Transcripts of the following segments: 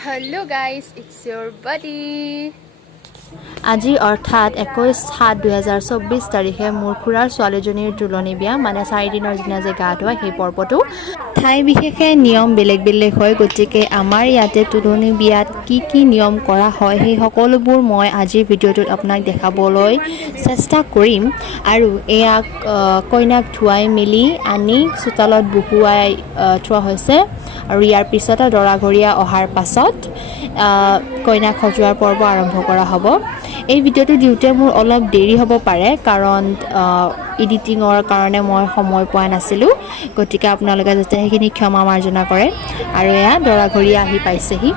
Hello guys, it's your buddy. আজি অৰ্থাৎ 21/7/2024 তাৰিখে মোৰ খুৰাৰ ছোৱালীজনীৰ তুলনি বিয়া মানে 4 দিনৰ দিনা যে গা ধোৱা সেই পৰ্বটো ঠাই বিশেষে নিয়ম বেলেগ বেলেগ হয় গতিকে আমাৰ ইয়াতে তুলনি বিয়াত কি নিয়ম কৰা হয় সেই সকলোবোৰ মই আজিৰ ভিডিঅ'টোত আপোনাক দেখাবলৈ চেষ্টা কৰিম আৰু এয়াক কইনাক ধুৱাই মেলি আনি চোতালত বহুৱাই থোৱা হৈছে আৰু ইয়াৰ পিছতে দৰাঘৰীয়া অহাৰ পাছত কইনাক সজোৱাৰ পৰ্ব আৰম্ভ কৰা হ'ব এই ভিডিঅ'টো দিওঁতে মোৰ অলপ দেৰি হ'ব পাৰে কাৰণ এডিটিঙৰ কাৰণে মই সময় পোৱা নাছিলোঁ গতিকে আপোনালোকে যাতে সেইখিনি ক্ষমা মাৰ্জনা কৰে আৰু এয়া দৰাঘৰীয়া আহি পাইছেহি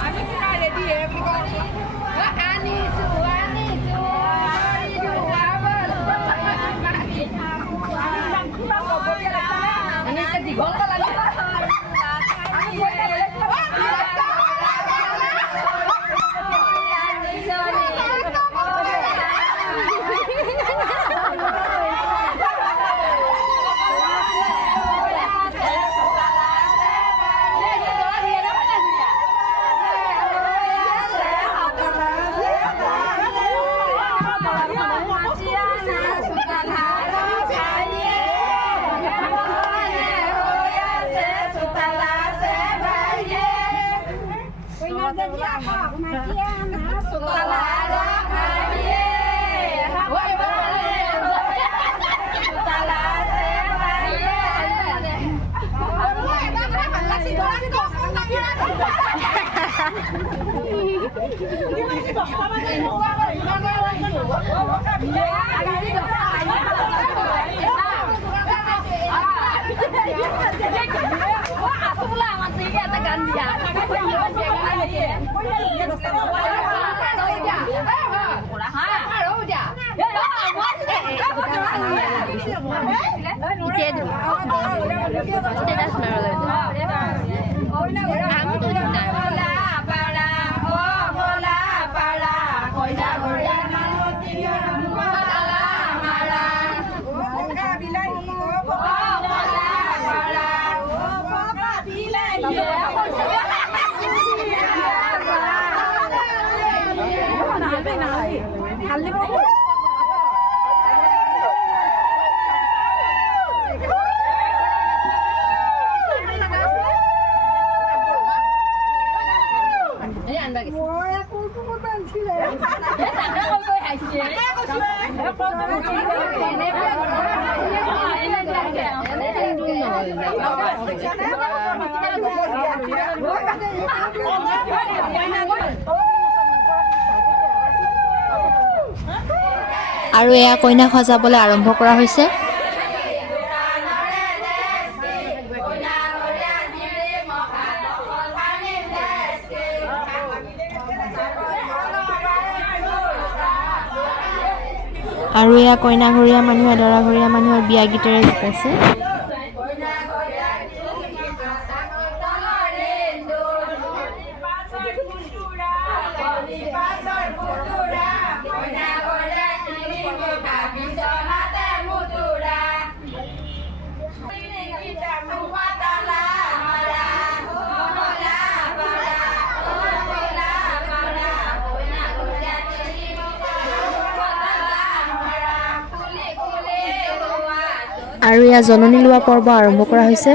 আৰু এয়া কইনা সজাবলৈ আৰম্ভ কৰা হৈছে আৰু এয়া কইনাঘৰীয়া মানুহে দৰাঘৰীয়া মানুহৰ বিয়া গীতেৰে জোকাইছে আৰু এয়া জননী লোৱা পৰ্ব আৰম্ভ কৰা হৈছে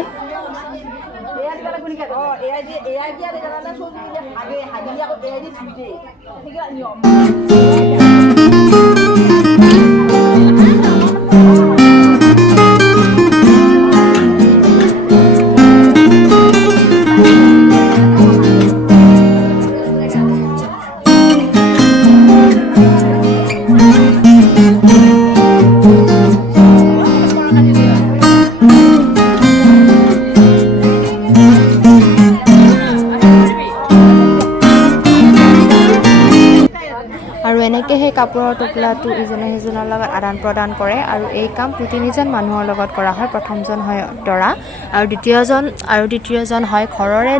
এনেকৈ সেই কাপোৰৰ টোপোলাটো ইজনে সিজনৰ লগত আদান প্ৰদান কৰে আৰু এই কাম তিনিজন মানুহৰ লগত কৰা হয় প্ৰথমজন হয় দৰা আৰু দ্বিতীয়জন হয় ঘৰৰে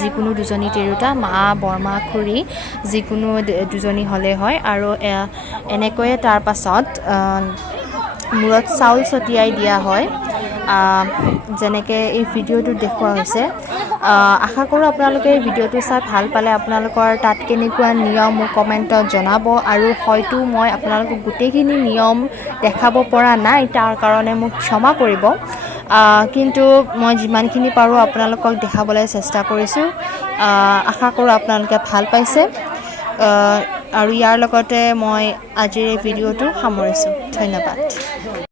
যিকোনো দুজনী তিৰোতা মা বৰমা খুৰী যিকোনো দুজনী হ'লে হয় আৰু এনেকৈয়ে তাৰ পাছত মূৰত চাউল ছটিয়াই দিয়া হয় যেনেকৈ এই ভিডিঅ'টোত দেখুওৱা হৈছে আশা কৰোঁ আপোনালোকে এই ভিডিঅ'টো চাই ভাল পালে আপোনালোকৰ তাত কেনেকুৱা নিয়ম মোক কমেণ্টত জনাব আৰু হয়তো মই আপোনালোকক গোটেইখিনি নিয়ম দেখাব পৰা নাই তাৰ কাৰণে মোক ক্ষমা কৰিব কিন্তু মই যিমানখিনি পাৰোঁ আপোনালোকক দেখাবলৈ চেষ্টা কৰিছোঁ আশা কৰোঁ আপোনালোকে ভাল পাইছে আৰু ইয়াৰ লগতে মই আজিৰ এই ভিডিঅ'টো সামৰিছোঁ ধন্যবাদ